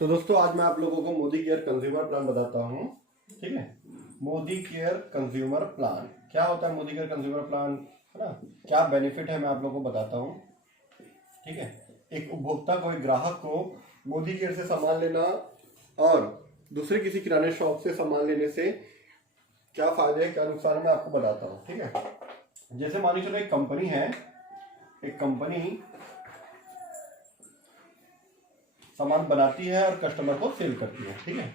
तो दोस्तों आज मैं आप लोगों को मोदी केयर कंज्यूमर प्लान बताता हूँ। ठीक है, मोदी केयर कंज्यूमर प्लान क्या होता है? मोदी केयर कंज्यूमर प्लान है ना, क्या बेनिफिट है मैं आप लोगों को बताता हूँ। ठीक है, एक उपभोक्ता को, एक ग्राहक को मोदी केयर से सामान लेना और दूसरे किसी किराने शॉप से सामान लेने से क्या फायदे हैं, क्या नुकसान है, मैं आपको बताता हूँ। ठीक है, जैसे मान लीजिए चलो एक कंपनी है, एक कंपनी सामान बनाती है और कस्टमर को सेल करती है। ठीक है,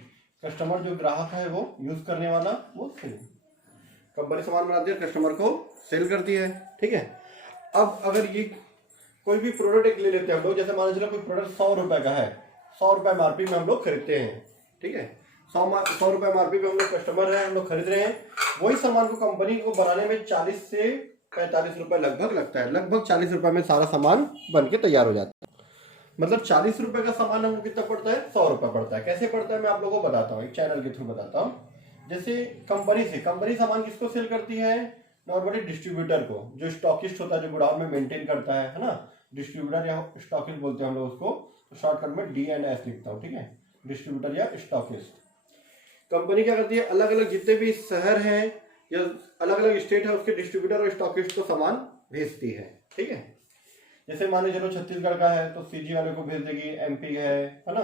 कस्टमर जो ग्राहक है वो यूज करने वाला, वो सेल, कंपनी सामान बनाती है, कस्टमर को सेल करती है। ठीक है, अब अगर ये कोई भी प्रोडक्ट एक ले लेते हैं हम लोग, जैसे मान लीजिए कोई प्रोडक्ट 100 रुपए का है, 100 रुपए एमआरपी में हम लोग खरीदते हैं। ठीक है, 100 रुपए एमआरपी में हम लोग कस्टमर है, हम लोग खरीद रहे हैं। वही सामान को कंपनी को बनाने में 40 से 45 रुपए लगभग लगता है। लगभग 40 रुपए में सारा सामान बन के तैयार हो जाता है। मतलब 40 रुपए का सामान हमको कितना पड़ता है? 100 रुपए पड़ता है। कैसे पड़ता है मैं आप लोगों को बताता हूँ, एक चैनल के थ्रू बताता हूँ। जैसे कंपनी सामान किसको सेल करती है? नॉर्मली डिस्ट्रीब्यूटर को, जो स्टॉकिस्ट होता है, जो गोडाउन में मेंटेन करता है ना, डिस्ट्रीब्यूटर या स्टॉकिस्ट बोलते हैं हम लोग उसको, तो शॉर्टकट में DNS लिखता हूँ। ठीक है, डिस्ट्रीब्यूटर या स्टॉकिस्ट। कंपनी क्या करती है, अलग अलग जितने भी शहर हैं या अलग अलग स्टेट है, उसके डिस्ट्रीब्यूटर और स्टॉकिस्ट को सामान भेजती है। ठीक है, जैसे मान लीजिए चलो छत्तीसगढ़ का है तो CG वाले को भेज देगी, MP है ना,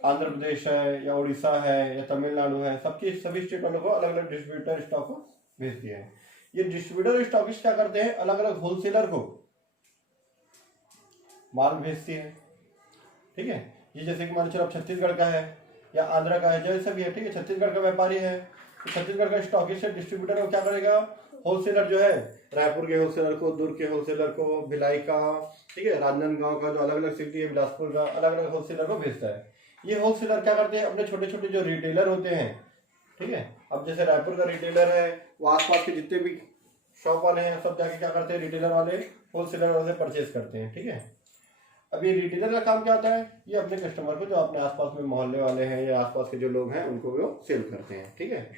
आंध्र प्रदेश है या उड़ीसा है या तमिलनाडु है, सबकी सभी स्टेट वालों को अलग अलग डिस्ट्रीब्यूटर स्टॉक भेजती है। ये डिस्ट्रीब्यूटर स्टॉकिस्ट क्या करते हैं, अलग अलग होलसेलर को माल भेजती है। ठीक है, ये जैसे कि मान चलो छत्तीसगढ़ का है या आंध्र का है, जैसे भी है। ठीक है, छत्तीसगढ़ का व्यापारी है तो छत्तीसगढ़ का स्टॉकिस्ट है, डिस्ट्रीब्यूटर वो क्या करेगा, होलसेलर जो है, रायपुर के होलसेलर को, दुर्ग के होलसेलर को, भिलाई का, ठीक है, राजनांदगांव का, जो अलग अलग सिटी है, बिलासपुर का, अलग अलग होलसेलर को भेजता है। ये होलसेलर क्या करते हैं, अपने छोटे छोटे जो रिटेलर होते हैं, ठीक है, अब जैसे रायपुर का रिटेलर है, वो आसपास के जितने भी शॉप वाले हैं सब जाके क्या करते हैं, रिटेलर वाले होलसेलर वाले से परचेज करते हैं। ठीक है, अब ये रिटेलर का काम क्या होता है, ये अपने कस्टमर को, जो अपने आसपास में मोहल्ले वाले हैं या आसपास के जो लोग हैं, उनको वो सेल करते हैं। ठीक है,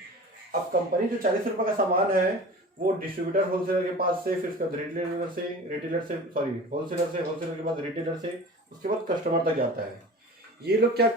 अब कंपनी जो 40 रुपए का सामान है वो डिस्ट्रीब्यूटर होलसेलर के पास से, फिर उसके बाद रिटेलर से सॉरी होलसेलर के बाद रिटेलर से, उसके बाद कस्टमर तक जाता है। ये लोग क्या,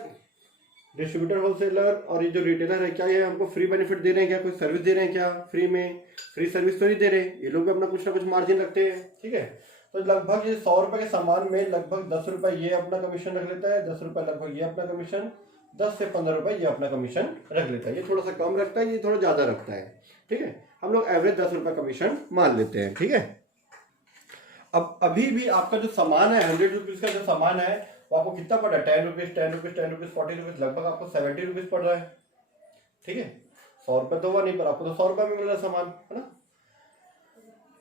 डिस्ट्रीब्यूटर होलसेलर और ये जो रिटेलर है, क्या ये हमको फ्री बेनिफिट दे रहे हैं, क्या कोई सर्विस दे रहे हैं? क्या फ्री में, फ्री सर्विस तो नहीं दे रहे, ये लोग भी अपना कुछ ना कुछ मार्जिन रखते हैं। ठीक है, तो लगभग ये 100 रुपए के सामान में लगभग 10 रुपए ये अपना कमीशन रख लेता है, 10 रुपए लगभग ये अपना कमीशन, 10 से 15 रुपए ये अपना कमीशन रख लेता है। ये थोड़ा सा कम रखता है, ये थोड़ा ज्यादा रखता है। ठीक है, हम लोग एवरेज 10 रुपए कमीशन मान लेते हैं। ठीक है, अब अभी भी आपका जो सामान है, 100 रुपीज का जो सामान है, वो आपको कितना पड़ रहा है? 10 रुपीज, 10 रुपीज, 10 रुपीज, 40 रुपीज, लगभग आपको 70 रुपीज पड़ रहा है। ठीक है, 100 रुपए तो हुआ नहीं, पर आपको तो 100 रुपए में मिल रहा है सामान, है ना।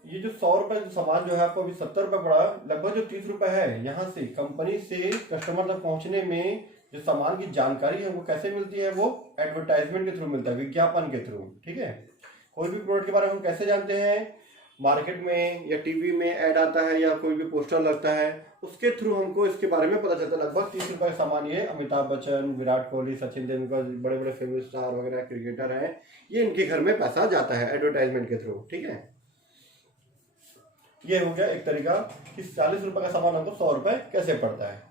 ये जो 100 रुपए सामान जो है आपको अभी 70 रुपए पड़ा, लगभग जो 30 रुपए है यहाँ से कंपनी से कस्टमर तक पहुंचने में जो सामान की जानकारी है वो कैसे मिलती है, वो एडवर्टाइजमेंट के थ्रू मिलता है, विज्ञापन के थ्रू। ठीक है, कोई भी प्रोडक्ट के बारे में हम कैसे जानते हैं, मार्केट में या टीवी में ऐड आता है या कोई भी पोस्टर लगता है, उसके थ्रू हमको इसके बारे में पता चलता है। लगभग 30 रुपए का सामान ये अमिताभ बच्चन, विराट कोहली, सचिन तेंदुलकर, बड़े बड़े फेमस स्टार वगैरह क्रिकेटर हैं, ये इनके घर में पैसा जाता है एडवर्टाइजमेंट के थ्रू। ठीक है, ये हो गया एक तरीका कि 40 रुपए का सामान हमको 100 रुपए कैसे पड़ता है।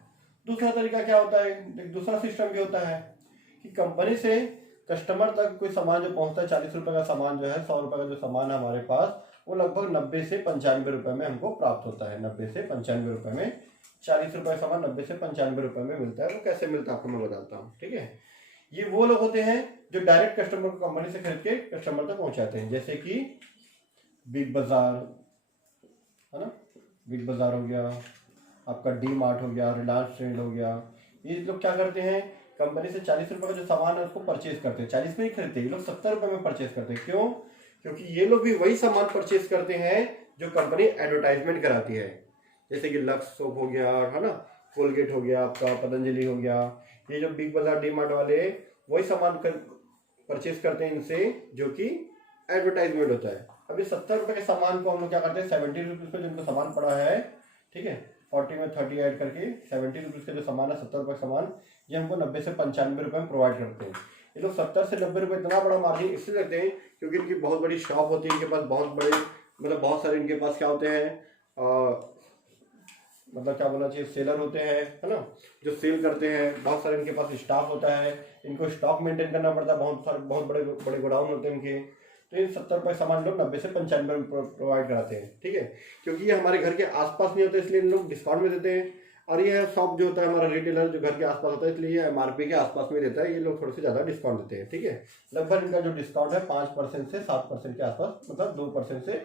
दूसरा तरीका क्या होता है, दूसरा सिस्टम क्या होता है कि कंपनी से कस्टमर तक कोई सामान जो पहुंचता है, 40 रुपए का सामान जो है, 100 रुपए का जो सामान है हमारे पास, वो लगभग 90 से 95 रुपए में हमको प्राप्त होता है। 90 से 95 रुपए में 40 रुपए का सामान 90 से 95 रुपए में मिलता है। वो कैसे मिलता है आपको मैं बताता हूँ। ठीक है, ये वो लोग होते हैं जो डायरेक्ट कस्टमर को कंपनी से खरीद के कस्टमर तक पहुंचाते हैं, जैसे कि बिग बाजार, है ना, बिग बाजार हो गया, आपका D-Mart हो गया, रिलायंस ट्रेंड हो गया। ये लोग क्या करते हैं, कंपनी से 40 रुपए का जो सामान है उसको परचेज करते हैं। 40 में ही खरीदते हैं, ये लोग 70 रुपए में परचेज करते हैं। क्यों? क्योंकि ये लोग भी वही सामान परचेज करते हैं जो कंपनी एडवर्टाइजमेंट कराती है, जैसे कि लक्स सोप हो गया, है ना, कोलगेट हो गया, आपका पतंजलि हो गया। ये जो बिग बाजार D-Mart वाले वही सामान परचेज करते हैं इनसे, जो कि एडवर्टाइजमेंट होता है। अभी 70 रुपए के सामान को हम लोग क्या करते हैं, 70 रुपीज पे जिनको सामान पड़ा है, ठीक है, 40 में 30 ऐड करके 70 रुपीज का जो सामान है, 70 रुपए का सामान, ये हमको 90 से 95 रुपए में प्रोवाइड करते हैं। ये लोग 70 से 90 रुपए इतना बड़ा मार्जिन इसलिए लगते हैं क्योंकि इनकी बहुत बड़ी शॉप होती है, इनके पास बहुत बड़े, मतलब बहुत सारे इनके पास क्या होते हैं, मतलब क्या बोलना चाहिए, सेलर होते हैं, है ना, जो सेल करते हैं, बहुत सारे इनके पास स्टाफ होता है, इनको स्टॉक मेंटेन करना पड़ता है, बहुत बड़े बड़े गोडाउन होते हैं इनके। तो ये 70 रुपये सामान लोग 90 से 95 में प्रोवाइड कराते हैं, ठीक है, क्योंकि ये हमारे घर के आसपास नहीं होते इसलिए इन लोग डिस्काउंट में देते हैं। और ये शॉप जो होता है हमारा रिटेलर जो घर के आसपास होता है इसलिए ये MRP के आसपास में देता है, ये लोग थोड़े से ज़्यादा डिस्काउंट देते हैं, ठीक है। लगभग इनका जो डिस्काउंट है 5% से 7% के आसपास, मतलब 2% से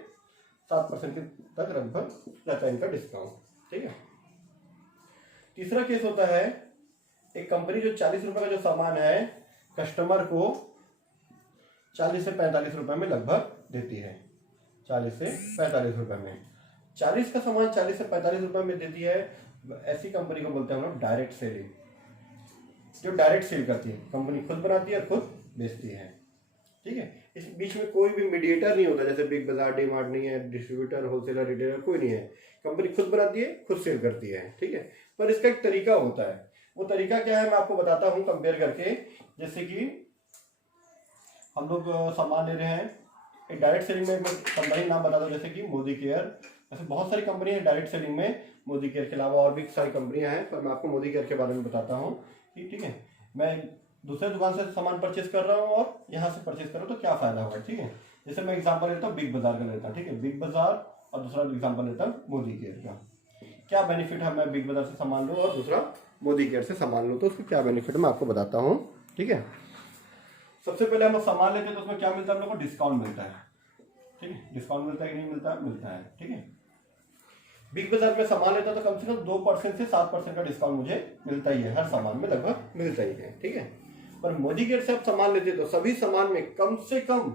7% तक लगभग रहता है इनका डिस्काउंट, ठीक है। तीसरा केस होता है, एक कंपनी जो 40 रुपये का जो सामान है कस्टमर को 40 से 45 रुपये में लगभग देती है, 40 से 45 रुपये में। 40 का सामान 40 से 45 रुपये में देती है, ऐसी कंपनी को बोलते हैं हम लोग डायरेक्ट सेलिंग, जो डायरेक्ट सेल करती है, कंपनी खुद बनाती है और खुद बेचती है, ठीक है। इस बीच में कोई भी मीडिएटर नहीं होता, जैसे बिग बाजार, डी मार्ट नहीं है, डिस्ट्रीब्यूटर, होलसेलर, रिटेलर कोई नहीं है, कंपनी खुद बनाती है, खुद सेल करती है, ठीक है। पर इसका एक तरीका होता है, वो तरीका क्या है मैं आपको बताता हूँ कंपेयर करके। जैसे कि हम लोग सामान ले रहे हैं, एक डायरेक्ट सेलिंग में मैं कंपनी नाम बता दूं, जैसे कि मोदी केयर, ऐसे बहुत सारी कंपनी है डायरेक्ट सेलिंग में, मोदी केयर के अलावा और भी सारी कंपनियां हैं, पर मैं आपको मोदी केयर के बारे में बताता हूँ, ठीक है। मैं दूसरे दुकान से सामान परचेज कर रहा हूँ और यहाँ से परचेज कर रहा हूँ, तो क्या फायदा होगा, ठीक है। जैसे मैं एग्जाम्पल लेता हूँ बिग बाजार का लेता हूँ, ठीक है, बिग बाजार, और दूसरा एग्जाम्पल लेता हूँ मोदी केयर का। क्या बेनिफिट है, मैं बिग बाजार से सामान लूँ और दूसरा मोदी केयर से सामान लूँ, तो उसको क्या बेनिफिट है मैं आपको बताता हूँ, ठीक है। सबसे पहले हम लोग सामान लेते हैं तो उसमें क्या मिलता है, हम लोग को डिस्काउंट मिलता है, ठीक है। डिस्काउंट मिलता है कि नहीं मिलता, मिलता है, ठीक है। बिग बाजार में सामान लेता है तो कम से कम 2% से 7% का डिस्काउंट मुझे मिलता ही है, हर सामान में लगभग मिलता ही है, ठीक है। पर मोदी केयर से आप सामान लेते हैं तो सभी सामान में कम से कम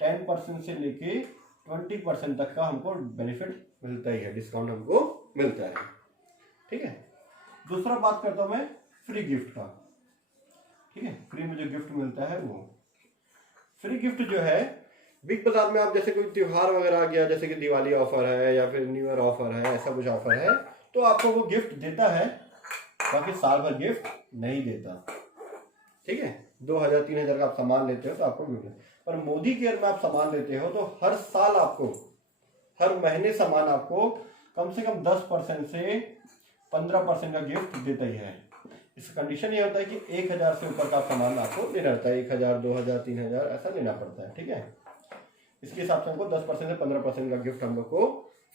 10% से लेके 20% तक का हमको बेनिफिट मिलता ही है, डिस्काउंट हमको मिलता है, ठीक है। दूसरा बात करता हूं मैं फ्री गिफ्ट का, ठीक है। फ्री में जो गिफ्ट मिलता है वो फ्री गिफ्ट जो है, बिग बाजार में आप जैसे कोई त्योहार वगैरह आ गया, जैसे कि दिवाली ऑफर है या फिर न्यू ईयर ऑफर है, ऐसा कुछ ऑफर है, तो आपको वो गिफ्ट देता है, बाकी साल भर गिफ्ट नहीं देता, ठीक है। 2000-3000 का आप सामान लेते हो तो आपको गिफ्ट, पर मोदी केयर में आप सामान लेते हो तो हर साल आपको, हर महीने सामान आपको कम से कम 10% से 15% का गिफ्ट देता ही है। इस कंडीशन ये होता है कि 1000 से ऊपर का सामान आपको लेना रहता है, 1000, 2000, 3000 ऐसा लेना पड़ता है, ठीक है। इसके हिसाब से हमको 10% से 15% का गिफ्ट हम लोग को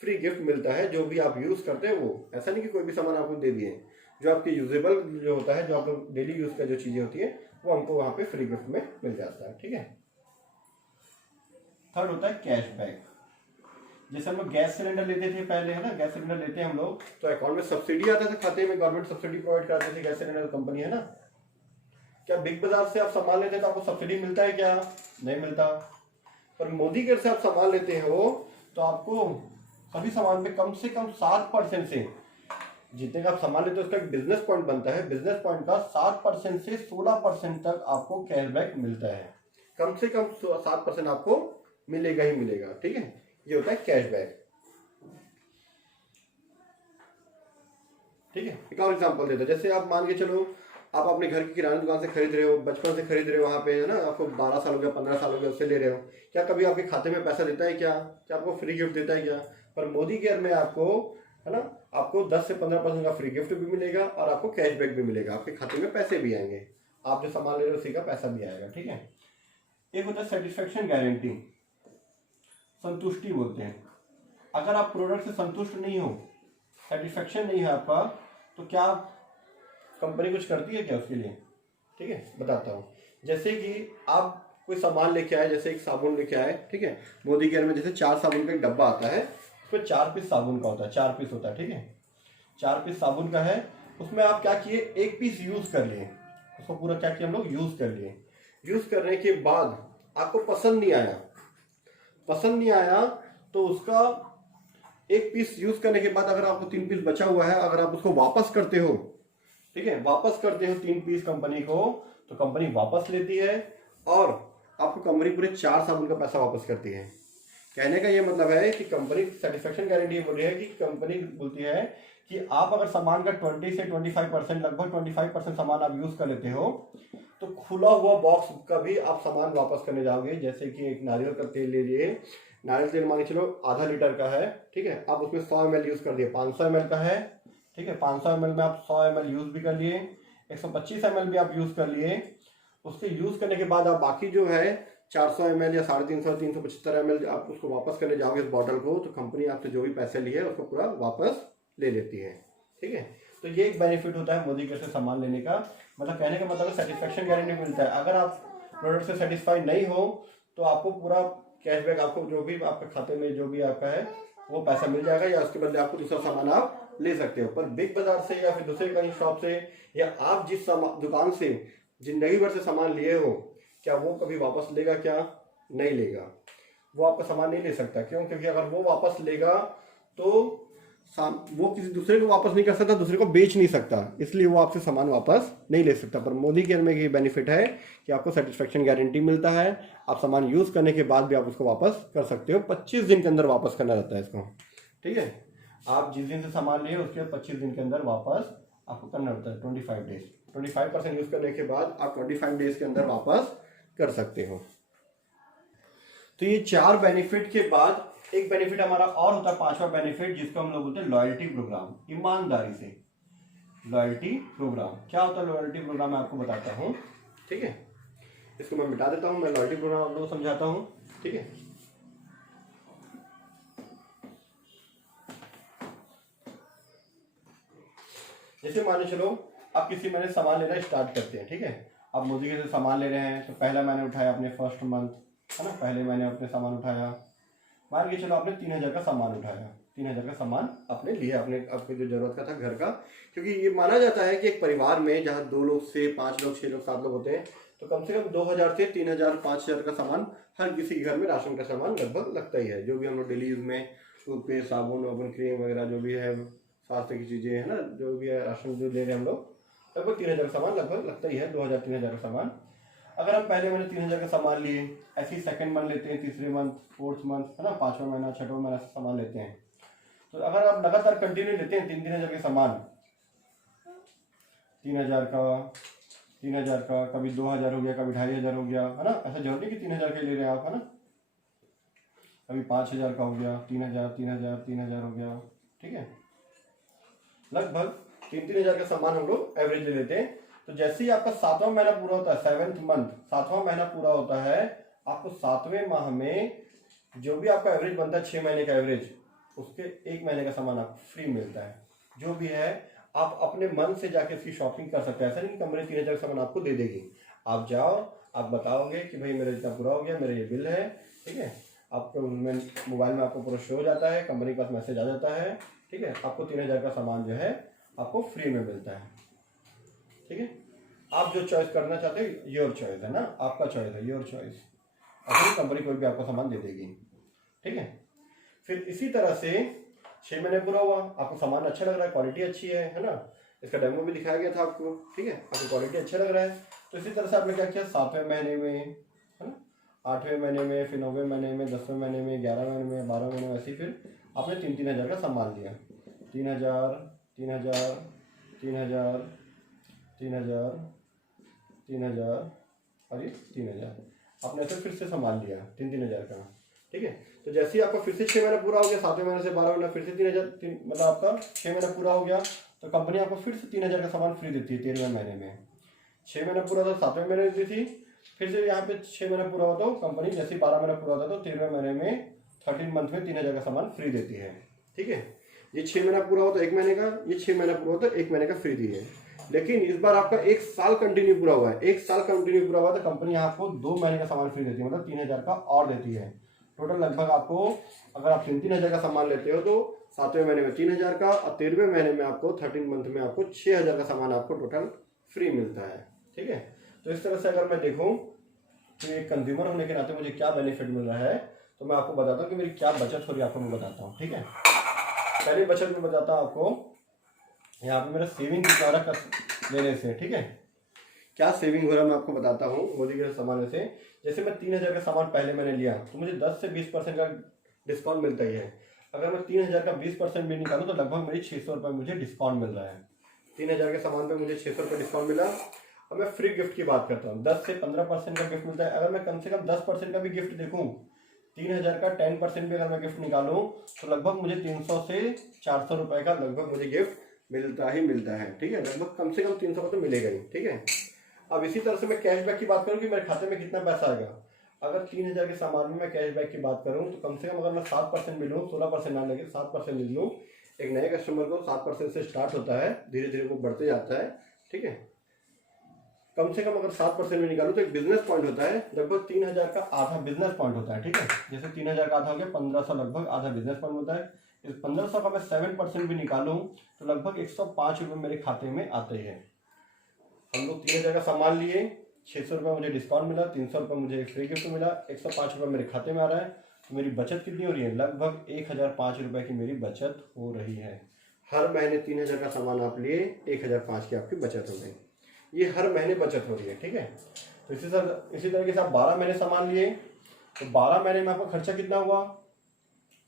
फ्री गिफ्ट मिलता है, जो भी आप यूज करते हैं वो, ऐसा नहीं कि कोई भी सामान आपको दे दिए, जो आपके यूजेबल जो होता है, जो आप लोग डेली यूज का जो चीजें होती है वो हमको वहां पे फ्री गिफ्ट में मिल जाता है, ठीक है। थर्ड होता है कैशबैक। जैसे हम लोग गैस सिलेंडर लेते थे पहले, है ना, गैस सिलेंडर लेते हैं हम लोग तो अकाउंट में सब्सिडी आता था, खाते में गवर्नमेंट सब्सिडी प्रोवाइड कराती थी, गैस सिलेंडर कंपनी है ना। क्या बिग बाजार से आप सामान लेते हैं तो आपको सब्सिडी मिलता है क्या, नहीं मिलता। पर मोदी केयर से आप सामान लेते हो तो आपको सभी सामान पे कम से कम 7% से, जितने का आप सामान लेते हो उसका एक बिजनेस पॉइंट बनता है, बिजनेस पॉइंट का 7% से 16% तक आपको कैशबैक मिलता है, कम से कम 7% आपको मिलेगा ही मिलेगा, ठीक है। ये होता है कैशबैक, ठीक है। एक और एग्जांपल देता हूं, जैसे आप मान के चलो आप अपने घर की किराना दुकान से खरीद रहे हो, बचपन से खरीद रहे हो, वहां पे है ना, आपको 12 साल हो गया, 15 साल हो गया, उससे ले रहे हो, क्या कभी आपके खाते में पैसा देता है क्या आपको फ्री गिफ्ट देता है क्या। पर मोदी केयर में आपको, है ना, आपको 10 से 15% का फ्री गिफ्ट भी मिलेगा और आपको कैशबैक भी मिलेगा, आपके खाते में पैसे भी आएंगे, आप जो सामान ले रहे हो उसी का पैसा भी आएगा, ठीक है। एक होता है सेटिस्फेक्शन गारंटी, संतुष्टि बोलते हैं। अगर आप प्रोडक्ट से संतुष्ट नहीं हो, सेटिस्फेक्शन नहीं है आपका, तो क्या कंपनी कुछ करती है क्या उसके लिए, ठीक है, बताता हूँ। जैसे कि आप कोई सामान लेके आए, जैसे एक साबुन लेके आए, ठीक है, मोदी केयर में जैसे 4 साबुन का एक डब्बा आता है, उसमें 4 पीस साबुन का होता है, 4 पीस होता है, ठीक है, 4 पीस साबुन का है। उसमें आप क्या किए, एक पीस यूज कर लिए, उसको पूरा क्या किया हम लोग, यूज कर लिए। यूज करने के बाद आपको पसंद नहीं आया, तो उसका एक पीस यूज करने के बाद अगर आपको 3 पीस बचा हुआ है, अगर आप उसको वापस करते हो, ठीक है, वापस करते हो 3 पीस कंपनी को, तो कंपनी वापस लेती है और आपको कंपनी पूरे 4 साबुन का पैसा वापस करती है। कहने का ये मतलब है कि कंपनी सेटिस्फेक्शन गारंटी बोल रही है कि कंपनी बोलती है कि आप अगर सामान का 20 से 25%, लगभग 25% सामान आप यूज कर लेते हो, तो खुला हुआ बॉक्स का भी आप सामान वापस करने जाओगे। जैसे कि एक नारियल का तेल ले लिए, नारियल तेल मान के चलो आधा लीटर का है, ठीक है, आप उसमें 100 ml यूज़ कर दिए, 500 ml का है, ठीक है, 500 ml में आप 100 ml यूज़ भी कर लिए, 125 ml भी आप यूज़ कर लिए। उसके यूज़ करने के बाद आप बाकी जो है 400 ml या 350 375 ml आप उसको वापस करने जाओगे इस बॉटल को, तो कंपनी आपसे जो भी पैसे लिए उसको पूरा वापस ले लेती है, ठीक है। तो ये एक बेनिफिट होता है मोदी केयर से सामान लेने का, मतलब कहने का मतलब सेटिस्फेक्शन गारंटी मिलता है। अगर आप प्रोडक्ट से सेटिस्फाइड नहीं हो तो आपको पूरा कैशबैक, आपको जो भी आपके खाते में जो भी आपका है वो पैसा मिल जाएगा, या उसके बदले आपको दूसरा सामान आप ले सकते हो। पर बिग बाजार से या फिर दूसरे कहीं शॉप से, या आप जिस दुकान से जिंदगी भर से सामान लिए हो, क्या वो कभी वापस लेगा? क्या नहीं लेगा, वो आपका सामान नहीं ले सकता। क्यों? क्योंकि अगर वो वापस लेगा तो वो किसी दूसरे को वापस नहीं कर सकता, दूसरे को बेच नहीं सकता, इसलिए वो आपसे सामान वापस नहीं ले सकता। पर मोदी केयर में ये बेनिफिट है कि आपको सेटिस्फेक्शन गारंटी मिलता है, आप सामान यूज़ करने के बाद भी आप उसको वापस कर सकते हो। 25 दिन के अंदर वापस करना रहता है इसको, ठीक है। आप जिस दिन से सामान लिए उसके 25 दिन के अंदर वापस आपको करना होता है, 25 डेज। 25% यूज़ करने के बाद आप 25 डेज के अंदर वापस कर सकते हो। तो ये 4 बेनिफिट के बाद एक बेनिफिट हमारा और होता है, 5वां बेनिफिट, जिसको हम लोग बोलते हैं लॉयल्टी प्रोग्राम, ईमानदारी से। लॉयल्टी प्रोग्राम क्या होता है? लॉयल्टी प्रोग्राम मैं आपको बताता हूँ, ठीक है। इसको मैं मिटा देता हूँ, मैं लॉयल्टी प्रोग्राम आप लोगों को समझाता हूँ, ठीक है। जैसे मान चलो आप किसी महीने सामान लेना स्टार्ट करते हैं, ठीक है। आप मोदी के से सामान ले रहे हैं, तो पहला महीने उठाया अपने फर्स्ट मंथ, है ना, पहले महीने अपने सामान उठाया, मान के चलो आपने 3000 का सामान उठाया, 3000 का सामान आपने लिया, अपने आपको जो जरूरत का था घर का। क्योंकि ये माना जाता है कि एक परिवार में जहाँ 2 लोग से 5 लोग 6 लोग 7 लोग होते हैं, तो कम से कम 2000 से 3000 5000 का सामान हर किसी के घर में राशन का सामान लगभग लगता ही है। जो भी हम लोग डेली यूज में टूथपेस्ट, साबुन वाबुन, क्रीम वगैरह जो भी है, स्वास्थ्य की चीज़ें है ना, जो भी है राशन जो ले रहे हैं हम लोग, लगभग 3000 का सामान लगभग लगता ही है, 2000 3000 का सामान। अगर हम पहले महीने 3000 का सामान लिए, ऐसे ही सेकंड मंथ लेते हैं, तीसरे मंथ, फोर्थ मंथ, है ना, 5वां महीना 6वां महीना सामान लेते हैं, तो अगर आप लगातार कंटिन्यू लेते हैं 3000 के सामान, 3000 का, 3000 का, कभी 2000 हो गया, कभी 2500 हो गया, है ना, ऐसा जरूरी नहीं कि 3000 के ले रहे हैं आप, है ना, कभी 5000 का हो गया, 3000 3000 3000 हो गया, ठीक है, लगभग 3000 का सामान हम लोग एवरेज ले लेते हैं। तो जैसे ही आपका 7वां महीना पूरा होता है, 7th मंथ, 7वां महीना पूरा होता है, आपको 7वें माह में जो भी आपका एवरेज बनता है 6 महीने का एवरेज, उसके 1 महीने का सामान आपको फ्री मिलता है। जो भी है आप अपने मन से जाके इसकी शॉपिंग कर सकते हैं। ऐसा नहीं कि कंपनी 3000 का सामान आपको दे देगी, आप जाओ, आप बताओगे कि भाई मेरा इतना पूरा हो गया, मेरा ये बिल है, ठीक है, आपको मोबाइल में आपको पूरा शो हो जाता है, कंपनी के पास मैसेज आ जाता है, ठीक है, आपको 3000 का सामान जो है आपको फ्री में मिलता है, ठीक है। आप जो चॉइस करना चाहते हो, योर चॉइस है ना, आपका चॉइस है, योर चॉइस, अपनी कंपनी कोई भी आपको सामान दे देगी, ठीक है। फिर इसी तरह से 6 महीने पूरा हुआ, आपको सामान अच्छा लग रहा है, क्वालिटी अच्छी है ना, इसका डेमो भी दिखाया गया था आपको, ठीक है, आपको क्वालिटी अच्छा लग रहा है, तो इसी तरह से आपने क्या किया, 7वें महीने में, है ना, 8वें महीने में, फिर 9वें महीने में, 10वें महीने में, 11वें महीने में, 12वें महीने में, ऐसे फिर आपने 3000 का सामान लिया, 3000 3000 3000 3000 3000 और ये 3000, आपने ऐसे फिर से सामान लिया 3000 का, ठीक है। तो जैसे ही आपका फिर से 6 महीना पूरा हो गया, 7वें महीने से 12वें महीना फिर से 3000, मतलब आपका 6 महीना पूरा हो गया, तो कंपनी आपको फिर से 3000 का सामान फ्री देती है 13वें महीने में। 6 महीना पूरा था, 7वें महीने दी थी, फिर से यहाँ पे 6 महीना पूरा होता तो कंपनी जैसे 12 महीना पूरा होता तो 13वें महीने में 13 मंथ में 3000 का सामान फ्री देती है, ठीक है। ये 6 महीना पूरा होता 1 महीने का, ये 6 महीना पूरा होता 1 महीने का फ्री दी है। लेकिन इस बार आपका 1 साल कंटिन्यू पूरा हुआ है, 1 साल कंटिन्यू पूरा हुआ तो कंपनी आपको 2 महीने का सामान फ्री देती है, मतलब 3000 का और देती है। टोटल लगभग आपको, अगर आप 3-3000 का सामान लेते हो तो 7वें महीने में 3000 का, और 13वें महीने में आपको 13 मंथ में आपको 6000 का सामान आपको टोटल फ्री मिलता है, ठीक है। तो इस तरह से अगर मैं देखूँ तो एक कंज्यूमर होने के नाते मुझे क्या बेनिफिट मिल रहा है, तो मैं आपको बताता हूँ कि मेरी क्या बचत हो रही है, आपको मैं बताता हूँ, ठीक है। पहली बचत में बताता हूँ आपको, यहाँ पे मेरा सेविंग कितना हो रहा है लेने से, ठीक है, क्या सेविंग हो रहा है मैं आपको बताता हूँ मोदी के सामान से। जैसे मैं 3000 का सामान पहले मैंने लिया तो मुझे 10 से 20% का डिस्काउंट मिलता ही है। अगर मैं 3000 का 20% भी निकालूँ तो लगभग मेरी 600 रुपये मुझे डिस्काउंट मिल रहा है। 3000 के सामान पे मुझे 600 रुपये डिस्काउंट मिला। अब मैं फ्री गिफ्ट की बात करता हूँ, 10 से 15% का गिफ्ट मिलता है। अगर मैं कम से कम 10% का भी गिफ्ट देखूँ 3000 का 10% भी अगर मैं गिफ्ट निकालूं तो लगभग मुझे 300 से 400 रुपए का लगभग मुझे गिफ्ट मिलता ही मिलता है, ठीक है। लगभग कम से कम 300 का तो मिलेगा ही, ठीक है। अब इसी तरह से मैं कैशबैक की बात करूं कि मेरे खाते में कितना पैसा आएगा। अगर 3000 के सामान में मैं कैशबैक की बात करूं तो कम से कम अगर मैं 7% भी लूँ, 16% ना लगे 7% ले लूँ, एक नए कस्टमर को 7% से स्टार्ट होता है, धीरे धीरे वो बढ़ते जाता है, ठीक है। कम से कम अगर 7% भी निकालूं तो एक बिजनेस पॉइंट होता है, लगभग 3000 का आधा बिजनेस पॉइंट होता है, ठीक है। जैसे 3000 का आधा हो गया 1500, लगभग आधा बिजनेस पॉइंट होता है। इस 1500 का मैं 7% भी निकालूं तो लगभग 105 रुपये मेरे खाते में आते हैं। हम लोग 3000 का सामान लिए, 600 रुपये मुझे डिस्काउंट मिला, 300 रुपये मुझे फ्री गिफ्ट मिला, 105 रुपये मेरे खाते में आ रहा है। तो मेरी बचत कितनी हो रही है? लगभग 1005 रुपये की मेरी बचत हो रही है। हर महीने 3000 का सामान आप लिए, 1005 की आपकी बचत हो गई। ये हर महीने बचत हो रही है, ठीक है। तो इसी तरीके से आप 12 महीने सामान लिए तो 12 महीने में आपका खर्चा कितना हुआ?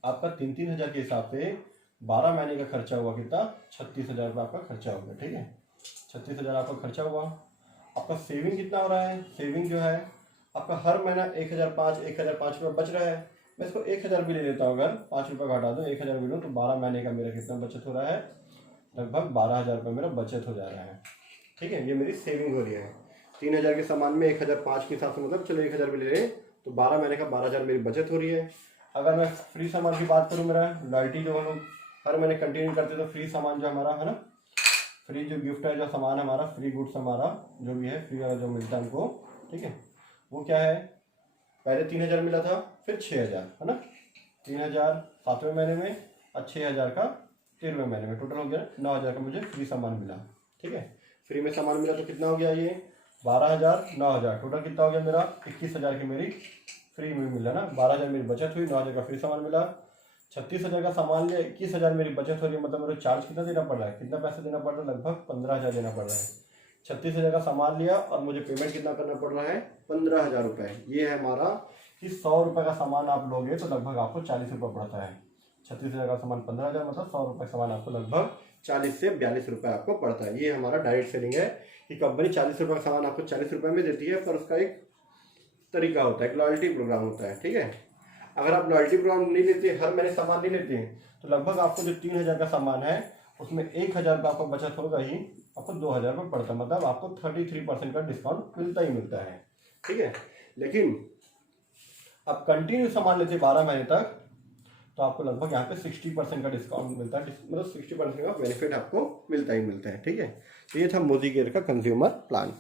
आपका 3-3 हज़ार के हिसाब से 12 महीने का खर्चा हुआ कितना? 36,000 रुपये आपका खर्चा हो गया, ठीक है। 36,000 आपका खर्चा हुआ। आपका सेविंग कितना हो रहा है? सेविंग जो है आपका हर महीना 1005 रुपये बच रहा है। मैं इसको 1000 भी ले लेता हूँ, अगर 5 रुपये का हटा दूँ 1000 भी लूँ तो 12 महीने का मेरा कितना बचत हो रहा है? लगभग 12,000 रुपये मेरा बचत हो जा रहा है, ठीक है। ये मेरी सेविंग हो रही है। 3000 के सामान में 1005 के हिसाब से, मतलब चलो 1000 भी ले लें तो 12 महीने का 12,000 मेरी बचत हो रही है। अगर मैं फ्री सामान की बात करूँ, मेरा लॉयल्टी जो हम लोग हर महीने कंटिन्यू करते तो फ्री सामान जो हमारा है ना, फ्री जो गिफ्ट है, जो सामान हमारा फ्री गुड्स हमारा जो भी है फ्री वाला जो मिलता है हमको, ठीक है, वो क्या है? पहले 3000 मिला था, फिर 6000, है ना। 3000 7वें महीने में और 6000 का 13वें महीने में, टोटल हो गया 9000 का मुझे फ्री सामान मिला, ठीक है। फ्री में सामान मिला तो कितना हो गया? ये 12,000 9,000, टोटल कितना हो गया मेरा? 21,000 की मेरी फ्री में मिला ना। 12,000 मेरी बचत हुई, 9,000 का फ्री सामान मिला। 36,000 का सामान लिया, 21,000 मेरी बचत हो रही है, मतलब मेरे चार्ज कितना देना पड़ रहा है? कितना पैसा देना पड़ रहा है? लगभग 15,000 देना पड़ रहा है। 36,000 का सामान लिया और मुझे पेमेंट कितना करना पड़ रहा है? 15,000 रुपये। ये है हमारा कि 100 रुपये का सामान आप लोगे तो लगभग आपको 40 रुपये पड़ता है। 36,000 का सामान 15,000, मतलब 100 रुपये सामान आपको लगभग 40 से 42 रुपये आपको पड़ता है। ये हमारा डायरेक्ट सेलिंग है कि कंपनी 40 रुपये का सामान आपको 40 रुपये में देती है, पर उसका एक तरीका होता है, एक लॉयल्टी प्रोग्राम होता है, ठीक है। अगर आप लॉयल्टी प्रोग्राम नहीं लेते, हर महीने सामान नहीं लेते हैं, तो लगभग आपको जो 3000 का सामान है उसमें 1000 का आपको बचत होगा ही, आपको 2000 रुपये पड़ता है, मतलब आपको 33% का डिस्काउंट मिलता ही मिलता है, ठीक है। लेकिन आप कंटिन्यू सामान लेते 12 महीने तक तो आपको लगभग यहाँ पे 60% का डिस्काउंट मिलता है, मतलब 60% का बेनिफिट आपको मिलता ही मिलता है, ठीक है। तो ये था मोदी केयर का कंज्यूमर प्लान।